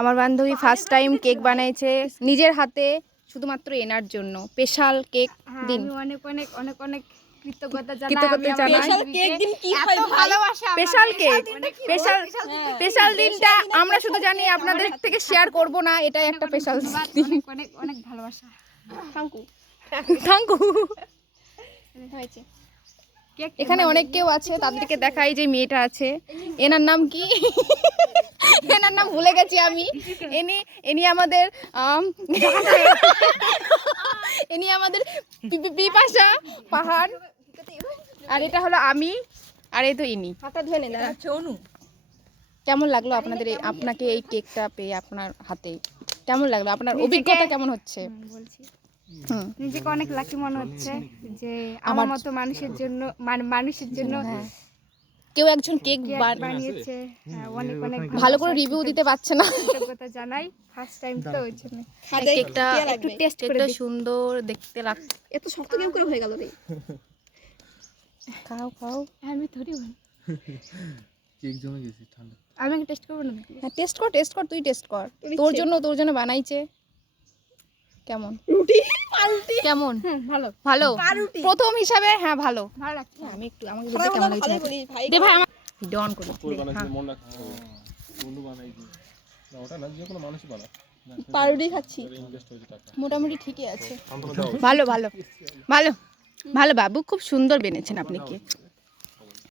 আমার বান্ধবী first time cake বানাইছে নিজের হাতে, শুধুমাত্র এনার জন্য। স্পেশাল কেক দিন। আমি অনেক অনেক অনেক অনেক কৃতজ্ঞতা জানাই। স্পেশাল কেক দিন কি হয় ভালোবাসা। স্পেশাল কেক, স্পেশাল দিনটা আমরা শুধু জানি, আপনাদের থেকে শেয়ার করব না, এটাই একটা স্পেশাল দিন। অনেক অনেক অনেক ভালোবাসা। Thank you. হয়েছে। এখানে অনেক কেউ আছে, তাদেরকে দেখাই যে মেয়েটা আছে। এনার নাম কি? এনার নাম ভুলে গেছি আমি। ইনি আমাদের বিপাশা পাহাড়। আর এটা হলো আমি, আর এই তো ইনি। কেমন লাগলো আপনাকে এই কেকটা পেয়ে আপনার হাতে? কেমন লাগলো? আপনার অভিজ্ঞতা কেমন হচ্ছে? বলছি নিজেকে অনেক লাকি মনে হচ্ছে যে আমার মতো মানুষের জন্য কেউ একজন কেক বানিয়েছে। অনেক অনেক ভালো করে রিভিউ দিতে পারছে না। কৃতজ্ঞতা জানাই, ফার্স্ট টাইম তো ওই জন্য। কেকটা একটু টেস্ট করে সুন্দর দেখতে লাগছে। এত শক্ত কেউ করে হয়ে গেল রে। খাও খাও। আমি ধরি কেক জমে গেছে ঠান্ডা। আমি টেস্ট করব না? হ্যাঁ টেস্ট কর, তুই টেস্ট কর। তোর জন্য বানাইছে। কেমন রুটি পাউরুটি কেমন? ভালো ভালো পাউরুটি প্রথম হিসাবে। হ্যাঁ ভালো ভালো লাগছে। আমি একটু আমাকে বলতে কেমন লাগছে দে ভাই। আমার ভিডিও অন করো। তোর বানাইছিস মন রাখ। বন্ধু বানাইছি না, ওটা না, যে কোনো মানুষই বানায়। পাউরুটি খাচ্ছি। ইনভেস্ট হয়েছে টাকা। মোটামুটি ঠিকই আছে। ভালো ভালো ভালো ভালো বাবু, খুব সুন্দর বেনেছেন আপনি কেক।